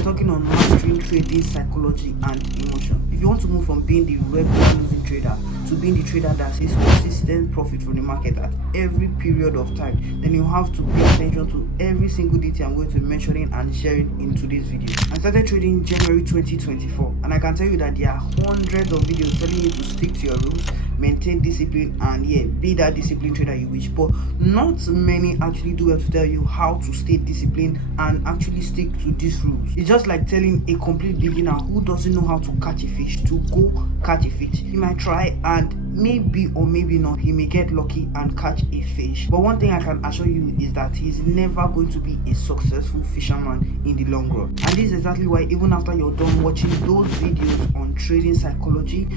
we're talking on mastering trading psychology and emotion. If you want to move from being the regular losing trader to being the trader that sees consistent profit from the market at every period of time, then you have to pay attention to every single detail I'm going to be mentioning and sharing in today's video. I started trading January 2024, and I can tell you that there are hundreds of videos telling you to stick to your rules, maintain discipline, and be that disciplined trader you wish. But not many actually do have to tell you how to stay disciplined and actually stick to these rules. It's just like telling a complete beginner who doesn't know how to catch a fish to go catch a fish. He might try, and maybe or maybe not, he may get lucky and catch a fish. But one thing I can assure you is that he's never going to be a successful fisherman in the long run. And this is exactly why, even after you're done watching those videos on trading psychology,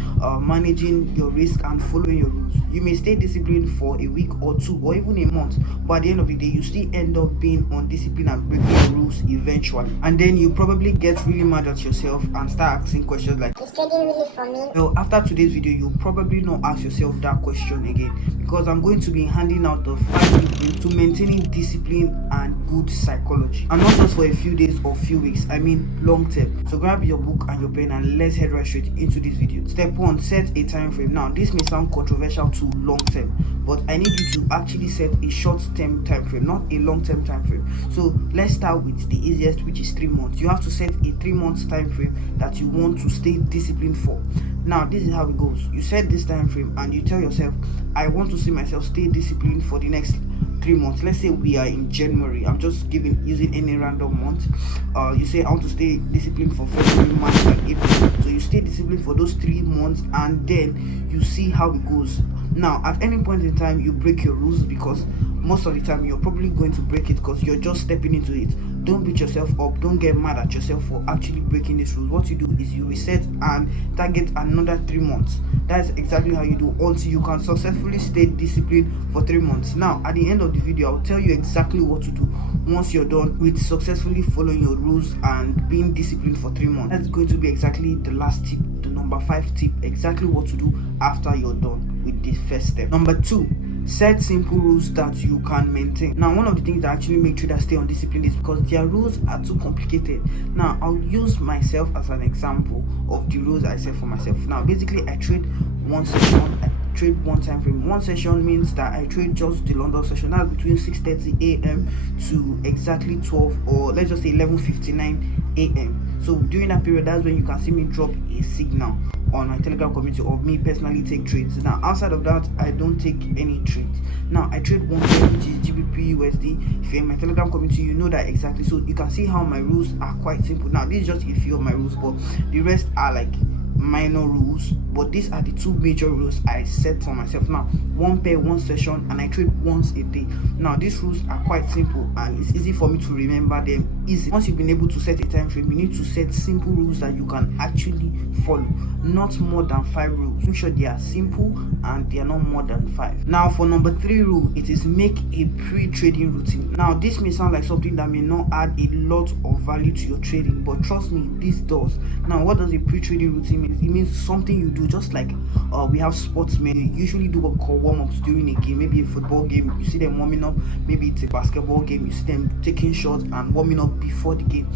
managing your risk and following your rules, you may stay disciplined for a week or two or even a month, but at the end of the day, you still end up being undisciplined and breaking your rules eventually. And then you probably get really mad at yourself and start asking questions like, is trading really for me? Well, after today's video, you'll probably not ask yourself that question again, because I'm going to be handing out the 5 blueprints to maintaining discipline and good psychology, and not just for a few days or few weeks, I mean long term. So grab your book and your pen and let's head right straight into this video. Step 1, set a time frame. Now this may sound controversial to long term, but I need you to actually set a short term time frame, not a long term time frame. So let's start with the easiest, which is 3 months. You have to set a 3 months time frame that you want to stay disciplined for. Now this is how it goes. You set this time frame and you tell yourself, I want to see myself stay disciplined for the next 3 months. Let's say we are in January. I'm just using any random month. You say I want to stay disciplined for February, March, and April. So you stay disciplined for those 3 months, and then you see how it goes. Now at any point in time you break your rules, because most of the time you're probably going to break it because you're just stepping into it. Don't beat yourself up. Don't get mad at yourself for actually breaking these rules. What you do is you reset and target another 3 months. That's exactly how you do until you can successfully stay disciplined for 3 months. Now at the end of the video, I'll tell you exactly what to do once you're done with successfully following your rules and being disciplined for 3 months. That's going to be exactly the last tip, the number 5 tip, exactly what to do after you're done with this first step. Number 2, set simple rules that you can maintain. Now one of the things that actually make traders stay undisciplined is because their rules are too complicated. Now I'll use myself as an example of the rules I set for myself. Now basically I trade one session, I trade one time frame. One session means that I trade just the London session. That's between 6:30 a.m. to exactly 12, or let's just say 11:59 a.m. So during that period, that's when you can see me drop a signal on my Telegram community, or me personally take trades. Now outside of that, I don't take any trades. Now I trade one pair, which is GBP USD. If you're in my Telegram community, you know that exactly. So you can see how my rules are quite simple. Now this is just a few of my rules, but the rest are like minor rules, but these are the 2 major rules I set for myself. Now one pair, one session, and I trade once a day. Now these rules are quite simple and it's easy for me to remember them easy. Once you've been able to set a time frame, you need to set simple rules that you can actually follow, not more than 5 rules. Make sure they are simple and they are not more than 5. Now for number 3 rule, it is make a pre-trading routine. Now this may sound like something that may not add a lot of value to your trading, but trust me, this does. Now what does a pre-trading routine mean? It means something you do, just like we have sportsmen usually do what we call warm-ups during a game. Maybe a football game, you see them warming up. Maybe it's a basketball game, you see them taking shots and warming up before the game.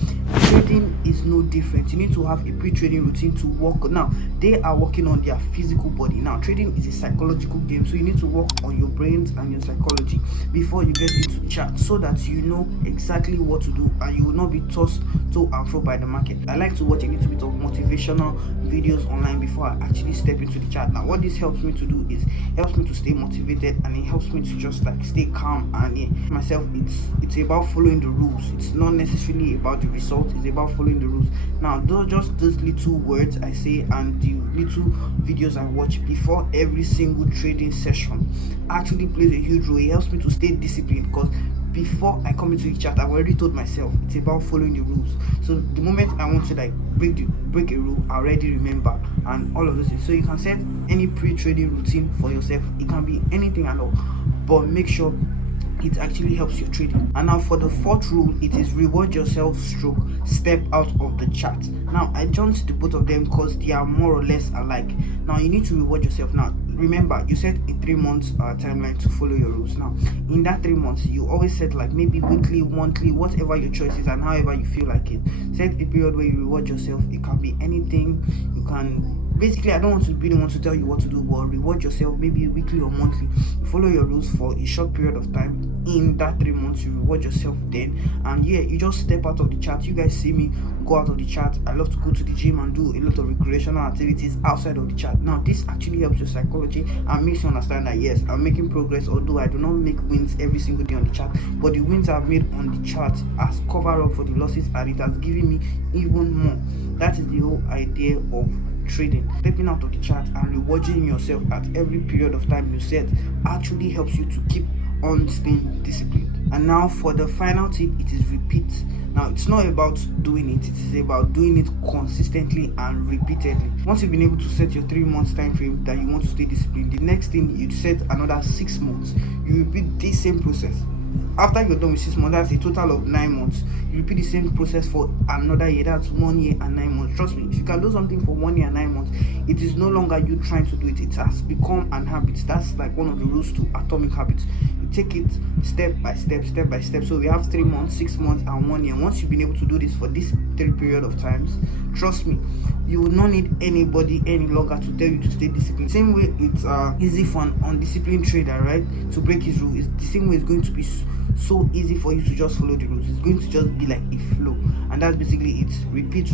Trading is no different. You need to have a pre-trading routine to work. Now they are working on their physical body. Now trading is a psychological game, so you need to work on your brains and your psychology before you get into the chart, so that you know exactly what to do and you will not be tossed to and fro by the market. I like to watch a little bit of motivational videos online before I actually step into the chart. Now what this helps me to do is helps me to stay motivated, and it helps me to just like stay calm. And myself, it's about following the rules. It's not necessarily about the result, it's about following the rules. Now those little words I say and the little videos I watch before every single trading session actually plays a huge role. It helps me to stay disciplined, because before I come into the chat, I've already told myself it's about following the rules. So the moment I want to like break a rule, I already remember, and all of those things. So you can set any pre-trading routine for yourself. It can be anything at all, but make sure it actually helps your trading. And now for the 4th rule, it is reward yourself stroke step out of the chart. Now I jumped to both of them because they are more or less alike. Now you need to reward yourself. Now remember, you set a 3 months timeline to follow your rules. Now in that 3 months, you always set like maybe weekly, monthly, whatever your choice is and however you feel like it. Set a period where you reward yourself. It can be anything. You can basically, I don't want to really want to tell you what to do, but reward yourself maybe weekly or monthly. Follow your rules for a short period of time. In that 3 months, you reward yourself then, and yeah, you just step out of the chat. You guys see me go out of the chat. I love to go to the gym and do a lot of recreational activities outside of the chat. Now this actually helps your psychology and makes you understand that yes, I'm making progress, although I do not make wins every single day on the chat, but the wins I've made on the chat has covered up for the losses and it has given me even more. That is the whole idea of trading. Stepping out of the chat and rewarding yourself at every period of time you set actually helps you to keep on staying disciplined. And now for the final tip, it is repeat. Now it's not about doing it is about doing it consistently and repeatedly. Once you've been able to set your 3 months time frame that you want to stay disciplined, the next thing you set another 6 months. You repeat this same process. After you're done with 6 months, that's a total of 9 months. You repeat the same process for another year. That's 1 year and 9 months. Trust me, if you can do something for 1 year and 9 months, it is no longer you trying to do it. It has become an habit. That's like one of the rules to atomic habits. You take it step by step, step by step. So we have 3 months, 6 months, and 1 year. Once you've been able to do this for this 3 period of times, trust me, you will not need anybody any longer to tell you to stay disciplined. Same way it's easy for an undisciplined trader, right, to break his rule. It's the same way it's going to be so easy for you to just follow the rules. It's going to just be like a flow, and that's basically it. Repeat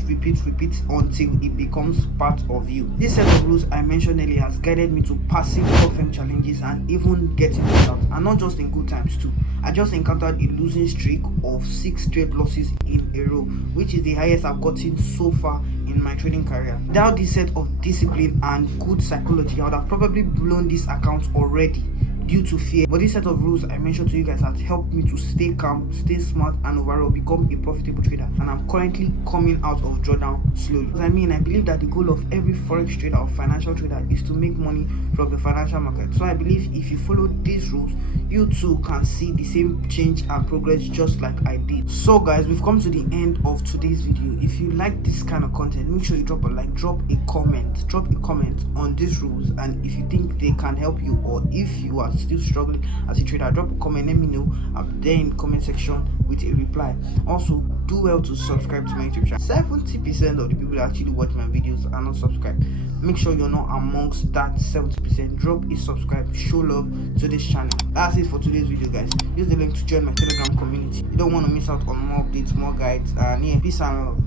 until it becomes part of you. This set of rules I mentioned earlier has guided me to passing short-term challenges and even getting results, and not just in good times too. I just encountered a losing streak of 6 straight losses in a row, which is the highest I've gotten so far in my trading career. Without this set of discipline and good psychology, I would have probably blown this account already due to fear. But this set of rules I mentioned to you guys has helped me to stay calm, stay smart, and overall become a profitable trader. And I'm currently coming out of drawdown slowly. I believe that the goal of every forex trader or financial trader is to make money from the financial market. So I believe if you follow these rules, you too can see the same change and progress just like I did. So guys, we've come to the end of today's video. If you like this kind of content, make sure you drop a like, drop a comment on these rules, and if you think they can help you, or if you are still struggling as a trader, drop a comment, let me know up there in the comment section with a reply. Also, do well to subscribe to my YouTube channel. 70% of the people that actually watch my videos are not subscribed. Make sure you're not amongst that 70%. Drop a subscribe, show love to this channel. That's it for today's video, guys. Use the link to join my Telegram community. You don't want to miss out on more updates, more guides, and yeah, peace and love.